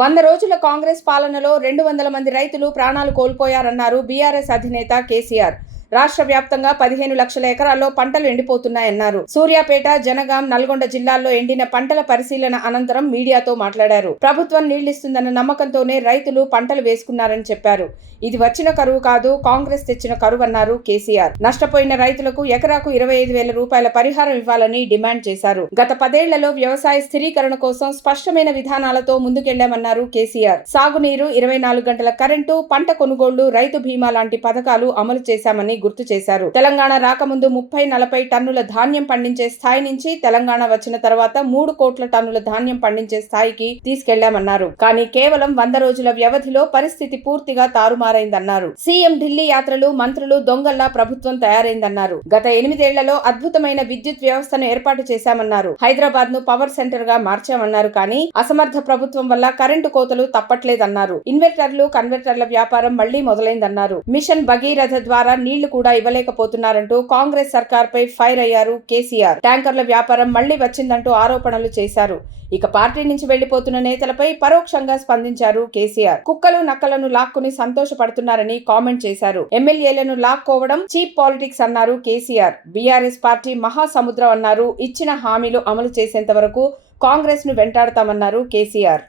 వంద రోజుల కాంగ్రెస్ పాలనలో రెండు వందల మంది రైతులు ప్రాణాలు కోల్పోయారన్నారు బీఆర్ఎస్ అధినేత కేసీఆర్. రాష్ట్ర వ్యాప్తంగా పదిహేను లక్షల ఎకరాల్లో పంటలు ఎండిపోతున్నాయన్నారు. సూర్యాపేట జనగాం నల్గొండ జిల్లాల్లో ఎండిన పంటల పరిశీలన అనంతరం మీడియాతో మాట్లాడారు. ప్రభుత్వం నీళ్ళిస్తుందన్న నమ్మకంతోనే రైతులు పంటలు వేసుకున్నారని చెప్పారు. ఇది వచ్చిన కరువు కాదు కాంగ్రెస్ తెచ్చిన కరువు అన్నారు కేసీఆర్. నష్టపోయిన రైతులకు ఎకరాకు ఇరవై ఐదు వేల రూపాయల పరిహారం ఇవ్వాలని డిమాండ్ చేశారు. గత పదేళ్ళలో వ్యవసాయ స్థిరీకరణ కోసం స్పష్టమైన విధానాలతో ముందుకెళ్ళామన్నారు కేసీఆర్. సాగునీరు ఇరవై నాలుగు గంటల కరెంటు పంట కొనుగోళ్ళు రైతు బీమా లాంటి పథకాలు అమలు చేశామని గుర్తు చేశారు. తెలంగాణ రాకముందు ముప్పై నలభై టన్నుల ధాన్యం పండించే స్థాయి నుంచి తెలంగాణ వచ్చిన తర్వాత మూడు కోట్ల టన్నుల ధాన్యం పండించే స్థాయికి తీసుకెళ్ళామన్నారు. కానీ కేవలం వంద రోజుల వ్యవధిలో పరిస్థితి పూర్తిగా తారుమారైందన్నారు. సీఎం ఢిల్లీ యాత్రలు మంత్రులు దొంగల్లా ప్రభుత్వం తయారైందన్నారు. గత ఎనిమిదేళ్ళలో అద్భుతమైన విద్యుత్ వ్యవస్థను ఏర్పాటు చేశామన్నారు. హైదరాబాద్ను పవర్ సెంటర్గా మార్చామన్నారు కానీ అసమర్థ ప్రభుత్వం వల్ల కరెంటు కోతలు తప్పట్లేదన్నారు. ఇన్వర్టర్లు కన్వర్టర్ల వ్యాపారం మళ్ళీ మొదలైందన్నారు. మిషన్ భగీరథ ద్వారా నీళ్ళు కూడా ఇవ్వలేకపోతున్నారంటూ కాంగ్రెస్ సర్కార్ పై ఫైర్ అయ్యారు కేసీఆర్. ట్యాంకర్ల వ్యాపారం మళ్ళీ వచ్చిందంటూ ఆరోపణలు చేశారు. ఇక పార్టీ నుంచి వెళ్ళిపోతున్న నేతలపై పరోక్షంగా స్పందించారు కేసీఆర్. కుక్కలు నక్కలను లాక్కుని సంతోషపడుతున్నారని కామెంట్ చేశారు. ఎమ్మెల్యేలను లాక్కోవడం చీప్ పాలిటిక్స్ అన్నారు కేసీఆర్. బీఆర్ఎస్ పార్టీ మహాసముద్రం అన్నారు. ఇచ్చిన హామీలు అమలు చేసేంత వరకు కాంగ్రెస్ను వెంటాడతామన్నారు కేసీఆర్.